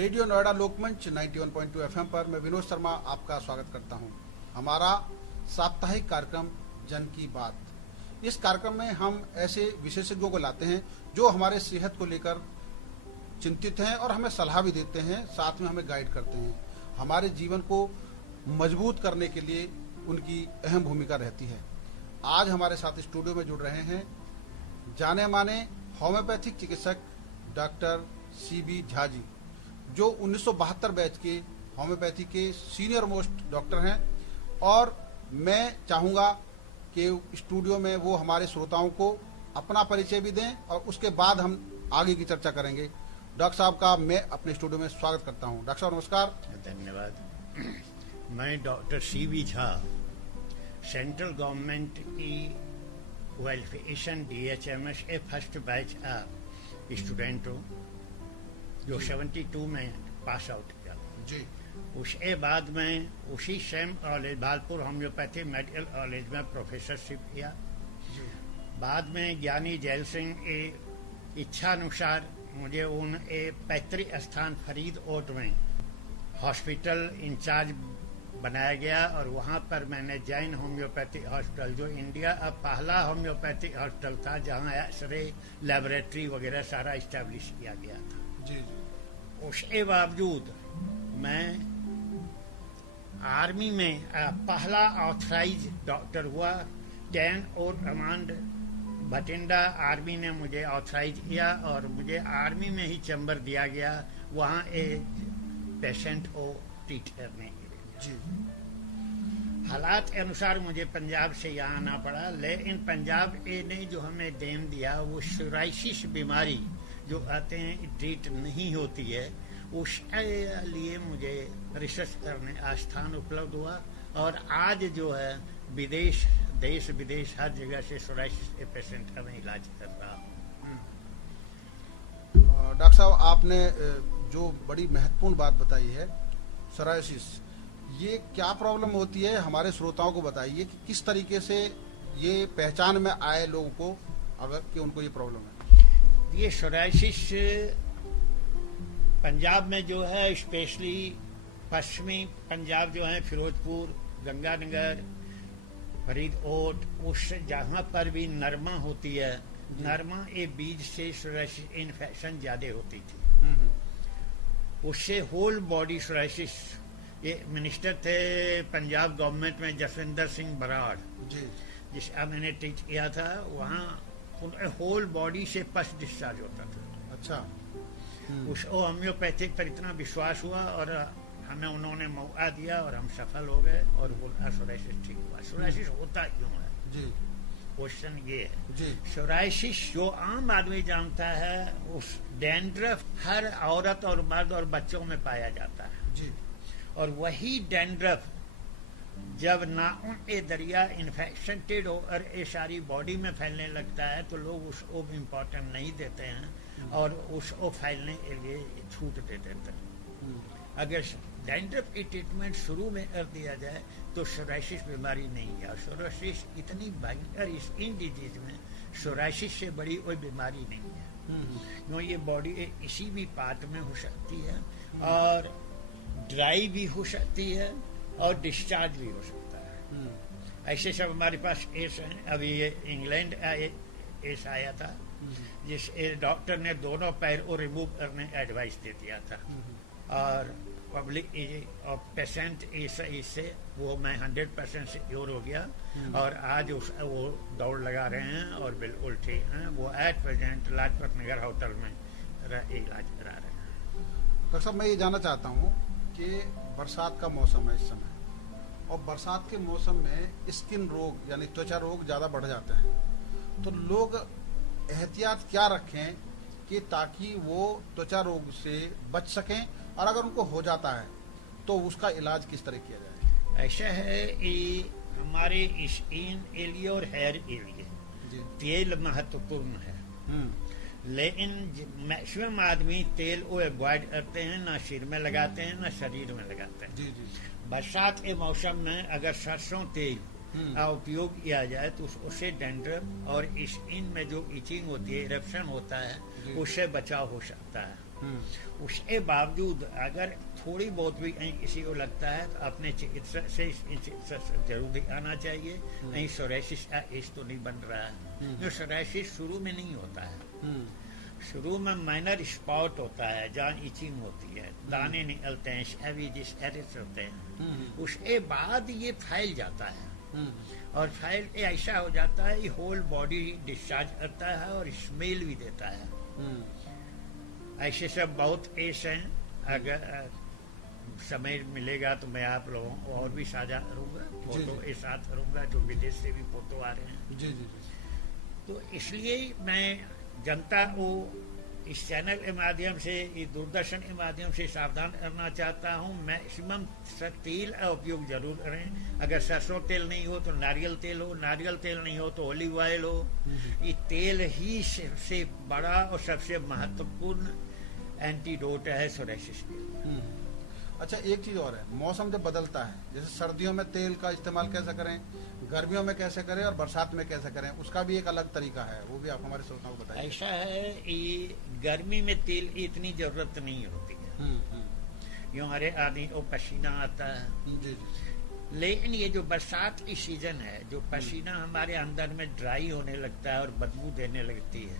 Radio Noida लोकमंच 91.2 FM पर मैं विनोद शर्मा आपका स्वागत करता हूं। हमारा साप्ताहिक कार्यक्रम जन की बात। इस कार्यक्रम में हम ऐसे विशेषज्ञों को लाते हैं जो हमारे सेहत को लेकर चिंतित हैं और हमें सलाह भी देते हैं, साथ में हमें गाइड करते हैं। हमारे जीवन को मजबूत करने के लिए उनकी अहम भूमिका रहती है। आज हमारे साथ स्टूडियो में जुड़ रहे हैं जाने माने होम्योपैथिक चिकित्सक डॉक्टर CB झा जी, जो 1972 बैच के होम्योपैथी के सीनियर मोस्ट डॉक्टर हैं। और मैं चाहूँगा कि स्टूडियो में वो हमारे श्रोताओं को अपना परिचय भी दें और उसके बाद हम आगे की चर्चा करेंगे। डॉक्टर साहब का मैं अपने स्टूडियो में स्वागत करता हूँ। डॉक्टर साहब नमस्कार। धन्यवाद। मैं doctor CB Jha, central government की qualification DHMS first batch student हूँ, जो 72 में पास आउट किया जी। उसके बाद में उसी same college Bhalpur homeopathy medical college में प्रोफेसरशिप किया जी। बाद में ज्ञानी जैल सिंह की इच्छानुसार मुझे उन पैतृक स्थान फरीदकोट में हॉस्पिटल इंचार्ज बनाया गया और वहाँ पर मैंने जैन होम्योपैथिक हॉस्पिटल, जो इंडिया का पहला होम्योपैथिक हॉस्पिटल था जहाँ एक्सरे लेबोरेटरी वगैरह सारा इस्टेब्लिश किया गया था जी जी। उसके बावजूद मैं आर्मी में पहला ऑथराइज डॉक्टर हुआ। 10 और कमांड भटिंडा आर्मी ने मुझे ऑथराइज किया और मुझे आर्मी में ही चैम्बर दिया गया, वहाँ एक पेशेंट को ट्रीट करने के लिए जी। हालात के अनुसार मुझे पंजाब से यहाँ आना पड़ा, लेकिन पंजाब ने जो हमें देन दिया वो सोराइसिस बीमारी जो आते हैं ट्रीट नहीं होती है, उसके लिए मुझे रिसर्च करने का स्थान उपलब्ध हुआ और आज जो है विदेश, देश विदेश हर जगह से सोराइसिस के पेशेंट का मैं इलाज कर रहा हूँ। डॉक्टर साहब, आपने जो बड़ी महत्वपूर्ण बात बताई है सोराइसिस, ये क्या प्रॉब्लम होती है, हमारे श्रोताओं को बताइए कि किस तरीके से ये पहचान में आए लोगों को अगर कि उनको ये प्रॉब्लम है। ये सोराइसिस पंजाब में जो है, स्पेशली पश्चिमी पंजाब जो है, फिरोजपुर, गंगानगर, फरीदकोट, उस जहाँ पर भी नरमा होती है, नरमा के बीज से सोराइसिस इन्फेक्शन ज्यादा होती थी। उससे होल बॉडी सोराइसिस, ये मिनिस्टर थे पंजाब गवर्नमेंट में जसविंदर सिंह बराड़ जी, जिसका मैंने टीच किया था, वहाँ होल बॉडी से पस डिस्चार्ज होता था। अच्छा। उसको होम्योपैथिक पर इतना विश्वास हुआ और हमें उन्होंने मौका दिया और हम सफल हो गए और वो सोराइसिस ठीक हुआ। सोराइसिस होता क्यों है जी, क्वेश्चन ये है जी। सोराइसिस जो आम आदमी जानता है, उस डैंड्रफ हर औरत और मर्द और बच्चों में पाया जाता है जी। और वही डैंड्रफ जब नाखून के दरिया इन्फेक्टेड और ये सारी बॉडी में फैलने लगता है तो लोग उसको इम्पोर्टेंट नहीं देते हैं और उसको फैलने के लिए छूट दे देते हैं। अगर डैंड्रफ की ट्रीटमेंट शुरू में कर दिया जाए तो सोराइसिस बीमारी नहीं है। सोराइसिस इतनी भयंकर स्किन डिजीज में सोराइसिस से बड़ी कोई बीमारी नहीं है, क्यों ये बॉडी किसी भी पार्ट में हो सकती है और ड्राई भी हो सकती है और डिस्चार्ज भी हो सकता है। ऐसे सब हमारे पास केस हैं। अभी ये इंग्लैंड का केस आया था जिस डॉक्टर ने दोनों पैर को रिमूव करने का एडवाइस दे दिया था और पब्लिक और पेशेंट इससे वो मैं 100% सिक्योर हो गया और आज वो दौड़ लगा रहे हैं और बिल्कुल ठीक हैं। वो at present Lajpat Nagar hotel में इलाज करा रहे हैं। डॉक्टर साहब, मैं ये जानना चाहता हूँ कि बरसात का मौसम है इस समय और बरसात के मौसम में स्किन रोग यानी त्वचा रोग ज़्यादा बढ़ जाते हैं, तो लोग एहतियात क्या रखें कि ताकि वो त्वचा रोग से बच सकें और अगर उनको हो जाता है तो उसका इलाज किस तरह किया जाए? ऐसा है कि हमारे स्किन के लिए और हेयर के लिए तेल महत्वपूर्ण है, लेकिन मैक्सिमम आदमी तेल को अवॉइड करते हैं, ना सिर में लगाते हैं ना शरीर में लगाते हैं। जी जी। बरसात के मौसम में अगर सरसों तेल का उपयोग किया जाए तो उससे डैंड्रफ और स्किन में जो इचिंग होती है, इरप्शन होता है, उससे बचाव हो सकता है। उसके बावजूद अगर थोड़ी बहुत भी कहीं किसी को लगता है तो अपने चिकित्सक से जरूर दिखाना चाहिए। कहीं सोराइसिस का केस तो नहीं बन रहा है। जो सोराइसिस शुरू में नहीं होता है, शुरू में माइनर स्पॉट होता है जहाँ इचिंग होती है, दाने निकलते हैं, एविजिस एरिस होते हैं। उसके बाद ये फैल जाता है और फैल के ऐसा हो जाता है होल बॉडी डिस्चार्ज करता है और स्मेल भी देता है। ऐसे सब बहुत केस हैं। अगर समय मिलेगा तो मैं आप लोगों को और भी साझा करूंगा, फोटो के साथ करूंगा, जो विदेश से भी फोटो आ रहे हैं। जी। तो इसलिए मैं जनता को इस चैनल के माध्यम से, इस दूरदर्शन के माध्यम से सावधान करना चाहता हूँ। मैक्सिमम तेल का उपयोग जरूर करें। अगर सरसों तेल नहीं हो तो नारियल तेल हो, नारियल तेल नहीं हो तो ऑलिव ऑयल हो। ये तेल ही सबसे बड़ा और सबसे महत्वपूर्ण एंटीडोट है सोराइसिस के। अच्छा, एक चीज और है, मौसम जब बदलता है, जैसे सर्दियों में तेल का इस्तेमाल कैसे करें, गर्मियों में कैसे करें और बरसात में कैसे करें, उसका भी एक अलग तरीका है, वो भी आप हमारे श्रोताओं को बताइए। ऐसा है कि गर्मी में तेल की इतनी जरूरत नहीं होती है। यूँ हरे आदमी को पसीना आता है। जी। लेकिन ये जो बरसात की सीजन है, जो पसीना हमारे अंदर में ड्राई होने लगता है और बदबू देने लगती है,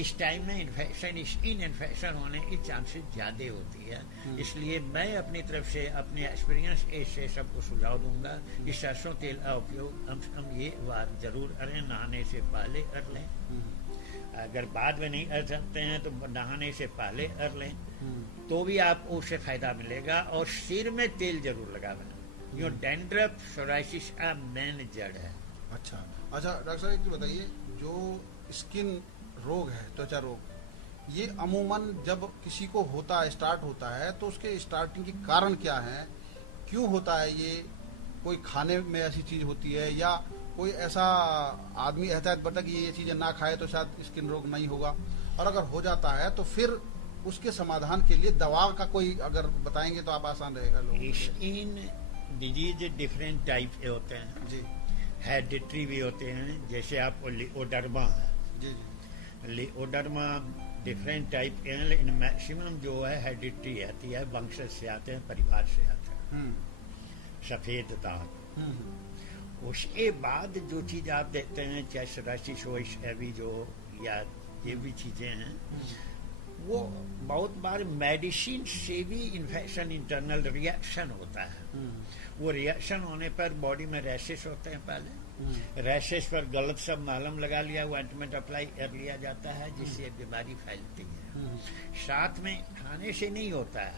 इस टाइम में इन्फेक्शन, स्किन इन्फेक्शन होने की चांसेस ज्यादा होती है। इसलिए मैं अपनी तरफ से, अपने एक्सपीरियंस से सबको सुझाव दूंगा कि सरसों तेल का उपयोग हम ये बात जरूर करें, नहाने से पहले कर लें। अगर बाद में नहीं कर सकते हैं तो नहाने से पहले कर लें, तो भी आपको उससे फायदा मिलेगा। और सिर में तेल जरूर लगावें। यो डैंड्रफ सोराइसिस का मेन जड़ है। अच्छा डॉक्टर साहब, एक चीज बताइए, जो स्किन रोग है, त्वचा रोग, ये अमूमन जब किसी को होता है, स्टार्ट होता है, तो उसके स्टार्टिंग के कारण क्या है, क्यों होता है ये? कोई खाने में ऐसी चीज होती है या कोई ऐसा आदमी एहतियात बरता कि ये चीजें ना खाए तो शायद स्किन रोग नहीं होगा, और अगर हो जाता है तो फिर उसके समाधान के लिए दवा का कोई अगर बताएंगे तो आप आसान रहेगा लोगों। स्किन डिजीज डिफरेंट टाइप के होते हैं जी। हेरिडिटरी भी होते हैं, जैसे आपको लिओडर्मा है। जी। लिओडर्मा डिफरेंट टाइप के हैं, लेकिन मैक्सिमम जो है हेरिडिटरी आती है, वंशज से आते हैं, परिवार से आते हैं। सफेद दाग। उसके बाद जो चीज आप देखते हैं, चाहे सोराइसिस हो, एविज हो, या ये भी चीजें हैं, वो बहुत बार मेडिसिन से भी इन्फेक्शन, इंटरनल रिएक्शन होता है। वो रिएक्शन होने पर बॉडी में रैशेस होते हैं। पहले रैशेस पर गलत सब मालम लगा लिया, वो ऑइंटमेंट अप्लाई कर लिया जाता है, जिससे बीमारी फैलती है। साथ में खाने से नहीं होता है,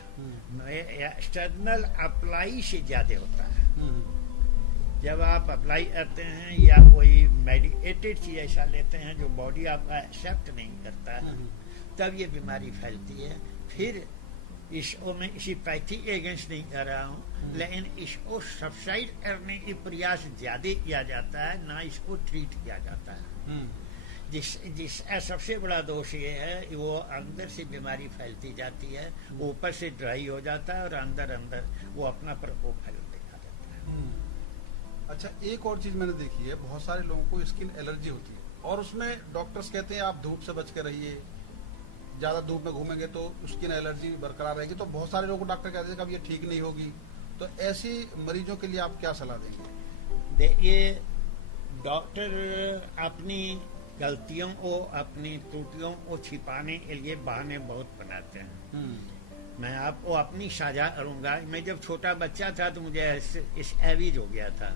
एक्सटर्नल अप्लाई से ज्यादा होता है। जब आप अप्लाई करते हैं या कोई मेडिकेटेड चीज ऐसा लेते हैं जो बॉडी आपका एक्सेप्ट नहीं करता है, तब ये बीमारी फैलती है। फिर इसको मैं इसी पैथी अगेंस्ट नहीं कर रहा हूँ, लेकिन इसको सबसाइड करने की प्रयास ज्यादा किया जाता है, ना इसको ट्रीट किया जाता है। जिसका सबसे बड़ा दोष ये है कि वो अंदर से बीमारी फैलती जाती है, ऊपर से ड्राई हो जाता है और अंदर अंदर वो अपना प्रकोप फैलते जाता है। अच्छा, एक और चीज मैंने देखी है, बहुत सारे लोगों को स्किन एलर्जी होती है और उसमें डॉक्टर्स कहते हैं आप धूप से बच के रहिए, ज्यादा धूप में घूमेंगे तो स्किन एलर्जी बरकरार रहेगी। तो बहुत सारे लोगों को डॉक्टर कहते हैं कि अब ये ठीक नहीं होगी, तो ऐसी मरीजों के लिए आप क्या सलाह देंगे? देखिए, डॉक्टर अपनी गलतियों को, अपनी त्रुटियों को छिपाने के लिए बहाने बहुत बनाते हैं। मैं आपको अपनी साझा करूंगा। मैं जब छोटा बच्चा था तो मुझे इस एविज हो गया था।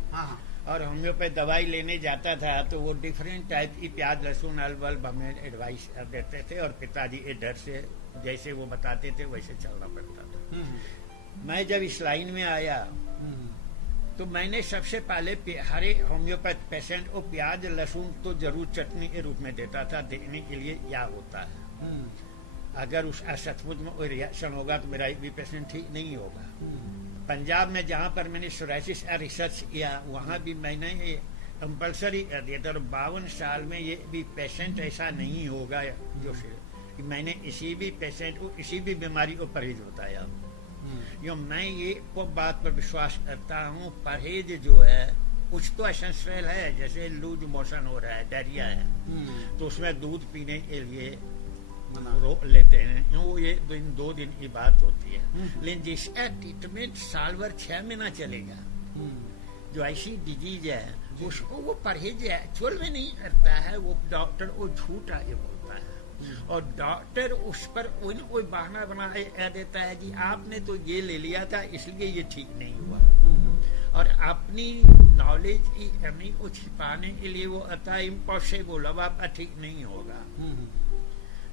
और होम्योपैथ दवाई लेने जाता था तो वो डिफरेंट टाइप की प्याज, लहसुन, अल्बल्ब हमें एडवाइस देते थे, और पिताजी के डर से जैसे वो बताते थे वैसे चलना पड़ता था। मैं जब इस लाइन में आया तो मैंने सबसे पहले हरे होम्योपैथ पेशेंट को प्याज, लहसुन तो जरूर चटनी के रूप में देता था, देखने के लिए क्या होता है। अगर उसका सचमुच में कोई रिएक्शन होगा तो मेरा एक भी पेशेंट ठीक नहीं होगा। पंजाब में जहाँ पर मैंने सोराइसिस का रिसर्च किया, वहाँ भी मैंने कंपल्सरी कर दिया था, और 52 साल में ये भी पेशेंट ऐसा नहीं होगा जो कि मैंने किसी भी पेशेंट को किसी भी बीमारी को परहेज बताया। यो मैं ये बात पर विश्वास करता हूँ, परहेज जो है कुछ तो एसेंशियल है। जैसे लूज मोशन हो रहा है, डायरिया है, तो उसमें दूध पीने के लिए रोक लेते हैं, वो ये 2 दिन की बात होती है। लेकिन जिसका ट्रीटमेंट साल भर 6 महीना चलेगा, जो ऐसी डिजीज है उसको वो परहेज एक्चुअल में नहीं करता है, वो डॉक्टर वो झूठ आगे बोलता है और डॉक्टर उस पर कोई बहाना बना देता है जी आपने तो ये ले लिया था इसलिए ये ठीक नहीं हुआ, और अपनी नॉलेज की कमी को छिपाने के लिए वो अतः इम्पॉसिबल, अब आपका ठीक नहीं होगा।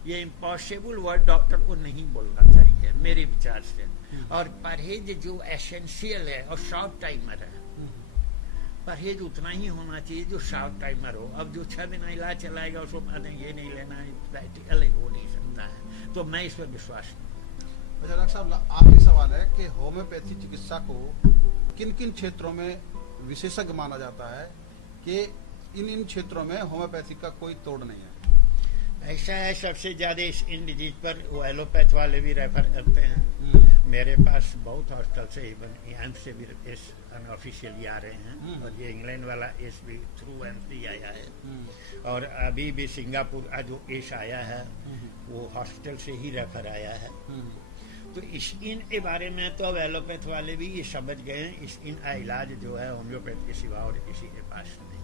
ये इम्पॉसिबल वर्ड डॉक्टर को नहीं बोलना चाहिए मेरे विचार से। और परहेज जो एसेंशियल है और शॉर्ट टाइमर है, परहेज उतना ही होना चाहिए जो शॉर्ट टाइमर हो। अब जो 6 महीना इलाज चलाएगा उसको कहते हैं ये नहीं लेना है, प्रैक्टिकल हो नहीं सकता है, तो मैं इस पर विश्वास नहीं। अच्छा डॉक्टर साहब, आखिरी सवाल है कि होम्योपैथी चिकित्सा को किन किन क्षेत्रों में विशेषज्ञ माना जाता है कि इन क्षेत्रों में होम्योपैथी का कोई तोड़ नहीं है? ऐसा है, सबसे ज्यादा इन डिजीज पर वो एलोपैथ वाले भी रेफर करते हैं। मेरे पास बहुत हॉस्टल से इवन एम्स से भी अनऑफिशियली आ रहे हैं, और ये इंग्लैंड वाला एस भी थ्रू एम्स भी आया है, और अभी भी सिंगापुर का जो एस आया है वो हॉस्टल से ही रेफर आया है। तो इनके बारे में तो अब एलोपैथ वाले भी ये समझ गए हैं, इनका इलाज जो है होम्योपैथ के सिवा और किसी के पास नहीं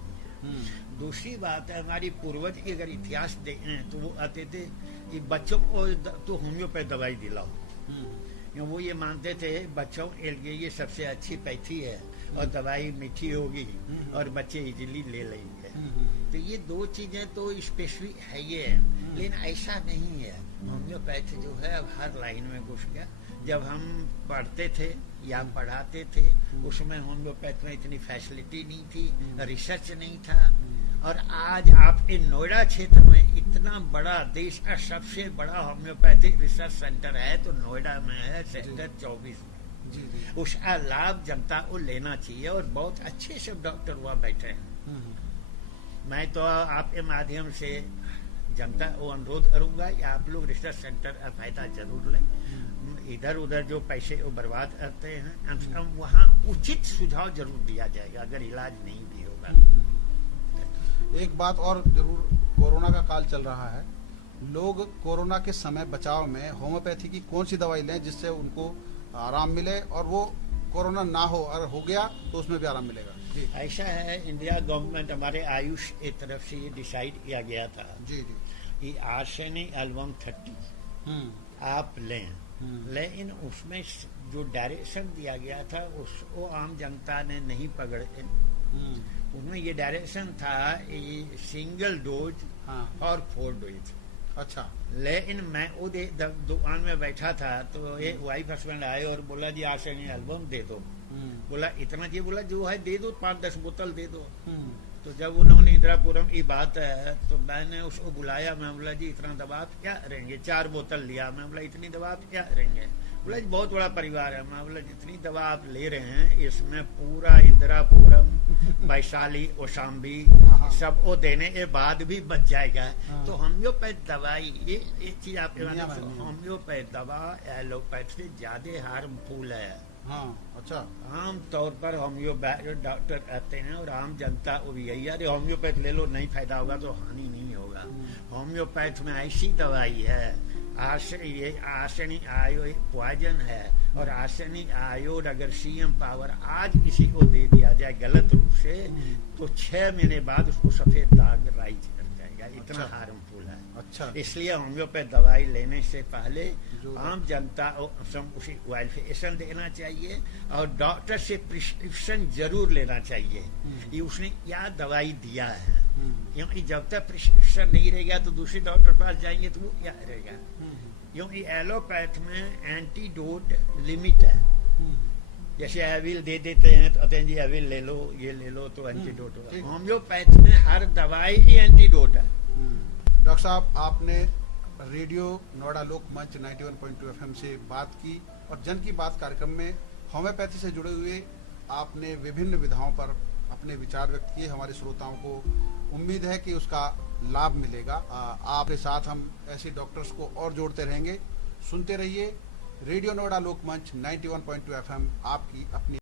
है। दूसरी बात है, हमारी पूर्वज की अगर इतिहास देखें तो वो आते थे कि बच्चों को तो होम्योपैथ दवाई दिलाओ, वो ये मानते थे बच्चों के लिए ये सबसे अच्छी पैथी है और दवाई मीठी होगी और बच्चे इजीली ले लेंगे। तो ये 2 चीजें तो स्पेसिफिक है ये है, लेकिन ऐसा नहीं है। होम्योपैथ जो है अब हर लाइन में घुस गया। जब हम पढ़ते थे या पढ़ाते थे उसमें होम्योपैथ में इतनी फैसिलिटी नहीं थी, रिसर्च नहीं था, और आज आपके नोएडा क्षेत्र में इतना बड़ा देश का सबसे बड़ा होम्योपैथिक रिसर्च सेंटर है, तो नोएडा में है सेक्टर 24 में। उसका लाभ जनता को लेना चाहिए, और बहुत अच्छे से डॉक्टर वहाँ बैठे हैं। मैं तो आपके माध्यम से जनता को अनुरोध करूंगा कि आप लोग रिसर्च सेंटर का फायदा जरूर लें। इधर उधर जो पैसे वो बर्बाद करते हैं, कम से कम वहाँ उचित सुझाव जरूर दिया जाएगा अगर इलाज नहीं भी होगा। एक बात और जरूर, कोरोना का काल चल रहा है, लोग कोरोना के समय बचाव में होम्योपैथी की कौन सी दवाई लें जिससे उनको आराम मिले, और वो कोरोना ना हो, अगर हो गया तो उसमें भी आराम मिलेगा? जी। ऐसा है, इंडिया गवर्नमेंट हमारे आयुष की तरफ से ये डिसाइड किया गया था जी कि आर्सेनिक एल्बम 30 आप लें, लेकिन उसमें जो डायरेक्शन दिया गया था उसको आम जनता ने नहीं पकड़े। उसमें ये डायरेक्शन था सिंगल डोज और 4 डोज। अच्छा। लेकिन मैं वो दुकान में बैठा था तो एक वाइफ हस्बैंड आए और बोला जी आर्सेनिक एल्बम दे दो। बोला इतना जी, बोला जो है दे दो, 5-10 बोतल दे दो। तो जब उन्होंने इंदिरापुरम की बात है तो मैंने उसको बुलाया, मैं बोला जी इतना दवा आप क्या करेंगे? 4 बोतल लिया। मैं बोला इतनी दवा आप क्या करेंगे? बोला जी बहुत बड़ा परिवार है। मैं बोला जितनी दवा आप ले रहे हैं इसमें पूरा इंदिरापुरम, वैशाली, ओशाम्बी सबको देने के बाद भी बच जाएगा। तो होम्योपैथ दवाई, ये एक चीज आप होम्योपैथ दवा एलोपैथ से ज्यादा हार्मफुल है। अच्छा। आम तौर पर होम्योपैथ डॉक्टर कहते हैं और आम जनता को भी यही, अरे होम्योपैथ ले लो, नहीं फायदा होगा तो हानि नहीं होगा। होम्योपैथ में ऐसी दवाई है, ये आर्सेनिक आयोड पॉइजन है, और आर्सेनिक आयोड अगर सीएम पावर आज किसी को दे दिया जाए गलत रूप से तो 6 महीने बाद उसको सफेद दाग राइज कर जाएगा, इतना हार्मफुल है। अच्छा। इसलिए होम्योपैथ दवाई लेने से पहले आम जनता को उसी क्वालिफिकेशन देना चाहिए और डॉक्टर से प्रिस्क्रिप्शन जरूर लेना चाहिए कि उसने क्या दवाई दिया है, क्योंकि जब तक प्रिस्क्रिप्शन नहीं रहेगा तो दूसरे डॉक्टर पास जाएंगे तो वो क्या रहेगा। क्योंकि एलोपैथ में एंटीडोट लिमिट है, जैसे एविल दे देते हैं तो कहते हैं जी एविल ले लो, ये ले लो तो एंटीडोट होगा। होम्योपैथ में हर दवाई ही एंटीडोट है। डॉक्टर साहब, आपने रेडियो नोएडा लोक मंच 91.2 FM से बात की, और जन की बात कार्यक्रम में होम्योपैथी से जुड़े हुए आपने विभिन्न विधाओं पर अपने विचार व्यक्त किए। हमारे श्रोताओं को उम्मीद है कि उसका लाभ मिलेगा। आपके साथ हम ऐसे डॉक्टर्स को और जोड़ते रहेंगे। सुनते रहिए रेडियो नोएडा लोक मंच 91.2 FM, आपकी अपनी